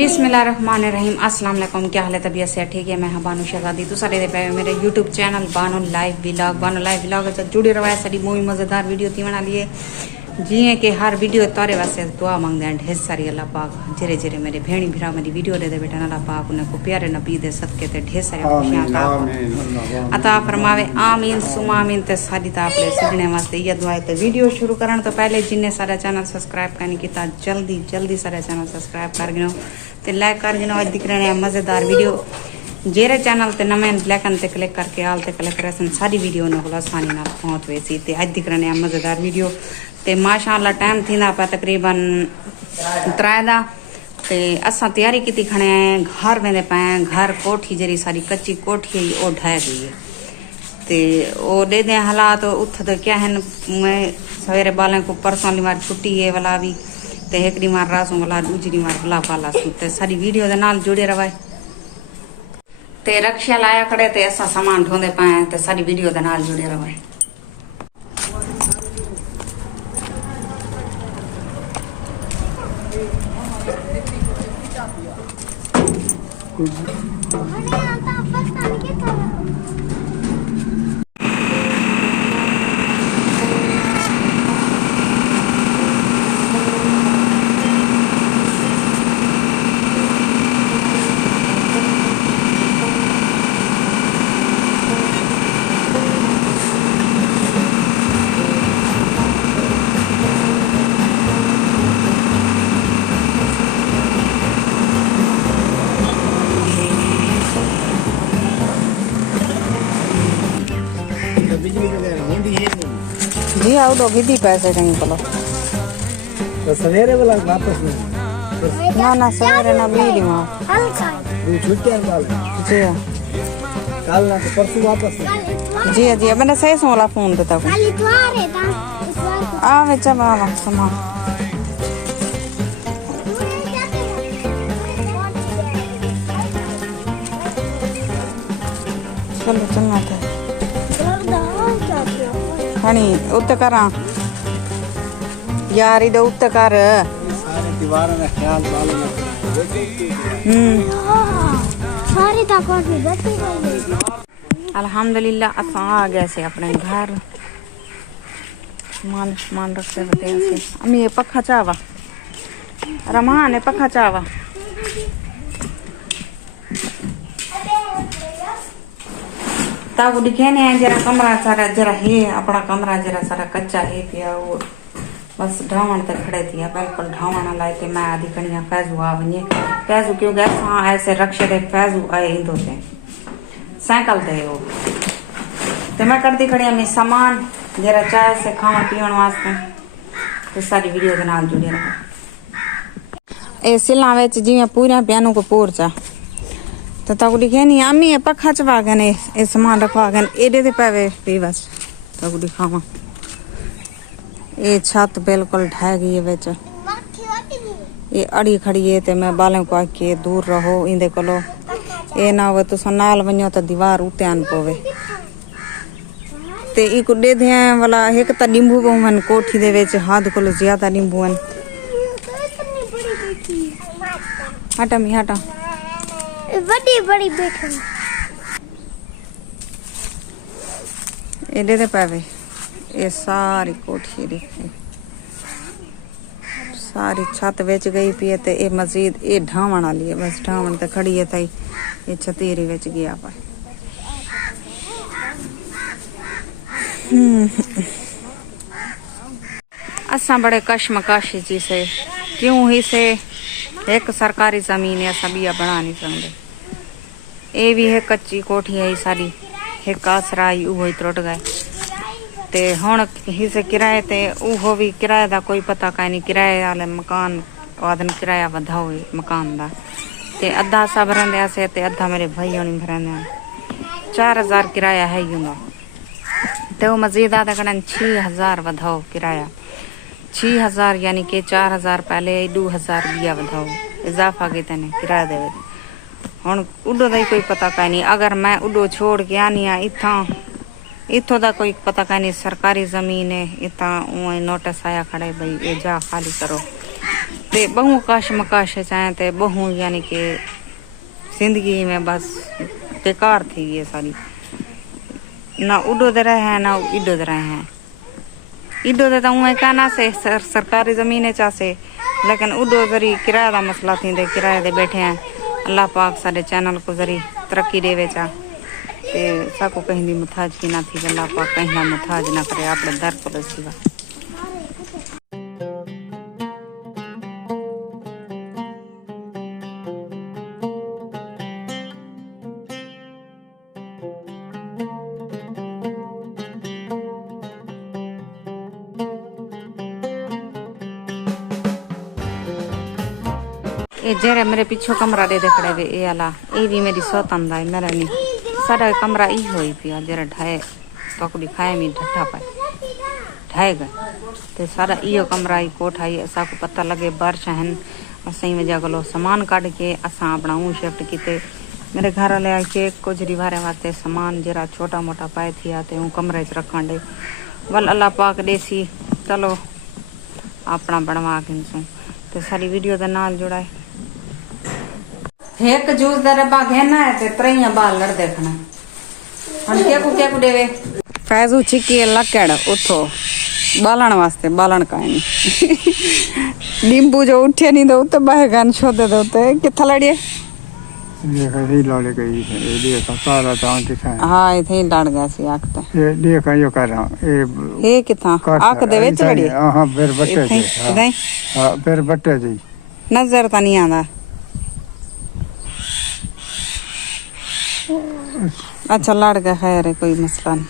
बिस्मिल्लाहिर्रहमानिर्रहीम। अस्सलाम वालेकुम। क्या हाल है? तबीयत से ठीक है? मैं बानू शहजादी। तो सारे पे मेरे यूट्यूब चैनल बानू लाइव व्लॉग जुड़ी रहा है। सारी मूवी मज़ेदार वीडियो थी बना लिए जिए कि हर वीडियो तारे वास्ते दुआ मांगते हैं ढेर सारी। अल्लाह पाक जिरे जिरे मेरे भेणी भिरा मेरी वीडियो दे बेटा अल्लाह पाक उन्हें को प्यारे नबी दे सदके ते ढेर सारी खुशियां अता फरमावे। आमीन सुमा आमीन। ते सारी ता अपने सजने वास्ते ये दुआ है। तो वीडियो शुरू करने तो पहले जिन्हें सारा चैनल सब्सक्राइब करने की जल्दी सारा चैनल सब्सक्राइब कर गिनो ते लाइक कर गिनो। दिख रहे हैं मज़ेदार वीडियो जेरे चैनल ते नवे ब्लैकन ते क्लिक करके आल ते क्लिक करे सारी वीडियो न को आसानी नाल पहुंच वेसी। ते अज दिख रहे हैं मज़ेदार वीडियो ते माशाअल्लाह टाइम थींदा पे तकरीबन 3 दा। ते असां तैयारी की खड़े हैं घर वेंदे पे। घर कोठी जरी सारी कच्ची कोठी है वो ढह गई है। ते ओ दे दे हालात उठ तो क्या है। मैं सवेरे बालें को परसों ली मार छुट्टी है वाला भी ते एक डी मार रासों वाला दूसरी मार भला पाला सुते सारी वीडियो दे नाल जुड़े रहे। ते रक्षा लाया खड़े ते असां सामान ढोंदे पाए ते सारी वीडियो दे नाल जुड़े रहे। जी आओ दो विधि पैसे कहीं बोलो तो सवेरे वाला वापस नहीं ना सवेरे ना बीड़ी मां दो छुट्टियां वाले जी कल ना तो परसों वापस नहीं। जी मैंने सही सोला फोन पे तक आ बेचा बाबा सामान चलो चलना था हनी उत्ते करा यार इधर उत्ते कर सारे दीवारों में ख्याल वालों में सारी ताकत में बैठी गई। अल्हम्दुलिल्लाह असा आ गए से अपने घर मान रखते होते ऐसे। अम्मी ये पखा चावा रमान है पखा चावा तब दिखे ने जरा कमरा सारा जरा है अपना कमरा जरा सारा कच्चा है पिया वो बस ढावण तक खड़े थी बिल्कुल ढावण लाए थे। मैं आधी कड़िया फैजू आ वने फैजू क्यों गए हाँ ऐसे रक्षे दे फैजू आए इंदो से साइकिल थे वो ते मैं करती खड़ी मैं सामान जरा चाय से खावन पीवन वास्ते तो सारी वीडियो के नाल जुड़े रहो। ए सिला विच जिवें पूरा प्यानों को पोरचा तो तक दिखे नहीं अम्मी पखा चवा गए ये सामान रखवा गए एडे दे पावे भी बस तक दिखावा। ये छत बिल्कुल ढह गई है बेच ये अड़ी खड़ी है ते मैं बालों को आके दूर रहो इंदे कोलो ये ना हो तुसा नाल वञो तो दीवार उते आन पवे ते ई को दे दे वाला एक त नींबू बहन कोठी दे विच हद कोलो ज्यादा नींबू हन। हटा मी हटा बड़ी बैठन एडे दे पावे ये सारी कोठी देखी सारी छत बेच गई पी ते ये मस्जिद ये ढावण वाली है बस ढावण ते खड़ी है थई ये छतेरी बेच गया पर असा बड़े कशमकश जी से क्यों ही से एक सरकारी जमीन है असा बिया बना नहीं सकते। ये भी है कच्ची कोठी है सारी एक आसरा ही वो त्रुट गए ते हुण हिस्से किराए ते वो भी किराए दा कोई पता का नहीं। किराए वाले मकान वादन किराया वधाओ मकान दा ते अद्धा सा भरंदे से ते अद्धा मेरे भाई होनी भरंदे 4000 किराया है यूं ते वो मस्जिद आदा कड़न 6000 वधाओ किराया 6000 यानी कि 4000 पहले 2000 बिया वधाओ इजाफा के तने किराया दे हुण उडो दा कोई पता का नहीं। अगर मैं उडो छोड़ के आनी आ इथों दा कोई पता का नहीं। सरकारी जमीन है इतना नोटिस आया खड़े भाई ये जा खाली करो ते बहु काश मकाश चाहे ते बहु यानी कि जिंदगी में बस बेकार थी ये सारी, ना उडो दे रहे हैं ना इडो दे रहे हैं। इडो दे तो उहे कहना से सरकारी जमीन चासे, लेकिन उडो जरी किराए का मसला थी दे किराए दे बैठे हैं। अल्लाह पाक सारे चैनल को जरी तरक्की देवे चा ते साको कहीं दी मुताज की ना थी, अल्लाह पाक कहीं ना मुताज ना करे आपने दर को सिवा। ये जरे मेरे पीछे कमरा दे खड़े वे ये वाला, ये भी मेरी सौतंदा है मेरा नहीं सारा कमरा ई होई पिया जरा ढाए पकड़ी खाए में ढट्ठा पाए ढाए गए ते सारा इो कमरा ई कोठा ही असा को पता लगे बारिश हैं असाई वजह गलो सामान काट के असा अपना ऊ शिफ्ट किते। मेरे घर वाले आके कुछ रिवारे वास्ते सामान जरा छोटा मोटा पाए थी आते हूँ कमरे च रखण दे वल अल्लाह पाक देसी चलो अपना बनवा के ते सारी वीडियो दे नाल जुड़ाए। एक जूस दे रबा घेना है ते त्रैया बाल लड़ देखना हन क्या को देवे फैजू चिकी लकड़ उठो बालन वास्ते बालन का नहीं नींबू जो उठे नहीं दो तो बह गन छोदे दो ते किथा लड़िए देखा ही लड़ गई ये देखा सारा टांग के खाए। हां इथे ही लड़ गया सी आखते ये देखा यो कर रहा ये किथा आंख दे विच लड़िए। हां फिर बट्टे जी हां फिर बट्टे जी नजर ता नहीं आंदा। अच्छा लड़ गया खैर है कोई मसला नहीं।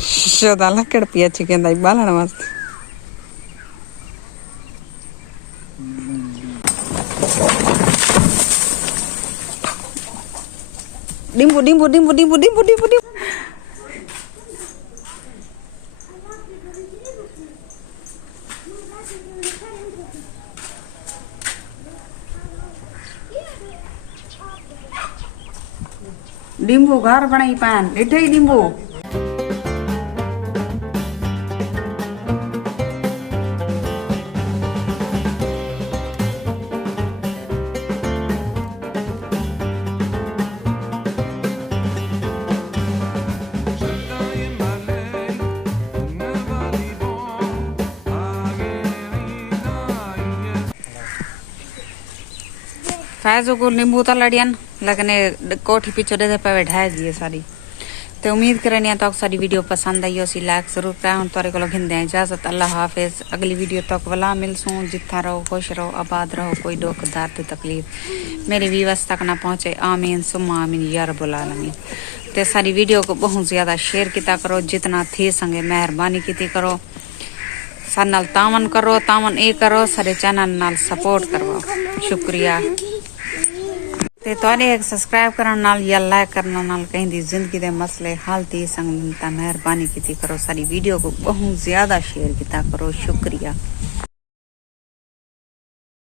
शोदा लकड़ पिया चिकन दा बालन वास्ते डिम्बू डिम्बू डिम्बू डिम्बू डिम्बू डिम्बू डिम्बू डिम्बू घर बनाई पान इठे ही डिम्बू फैजो को नींबू तो लड़ियन लेकिन कोठी पीछे दे पे ढाई गई सारी। तो उम्मीद करनी तो सारी वीडियो पसंद आई हो सी लाइक जरूर कराए। तोरे को घिंदे इजाजत अल्लाह हाफिज। अगली वीडियो तक वाला मिलसूँ जिथा रहो खुश रहो आबाद रहो कोई दुख दर्द तकलीफ मेरी व्यूअर्स तक ना पहुंचे आमीन सुम्मा आमीन या रब्बुल आलमीन। ते सारी वीडियो को बहुत ज्यादा शेयर किया करो जितना थी संगे मेहरबानी की करो सारे नाल तावन करो तावन ए करो सारे चैनल नाल सपोर्ट करवाओ शुक्रिया। ते तोरे एक सब्सक्राइब करन नाल या लाइक करन नाल कहीं दी जिंदगी दे मसले हल ती संग मेहरबानी की करो सारी वीडियो को बहुत ज्यादा शेयर किया करो शुक्रिया।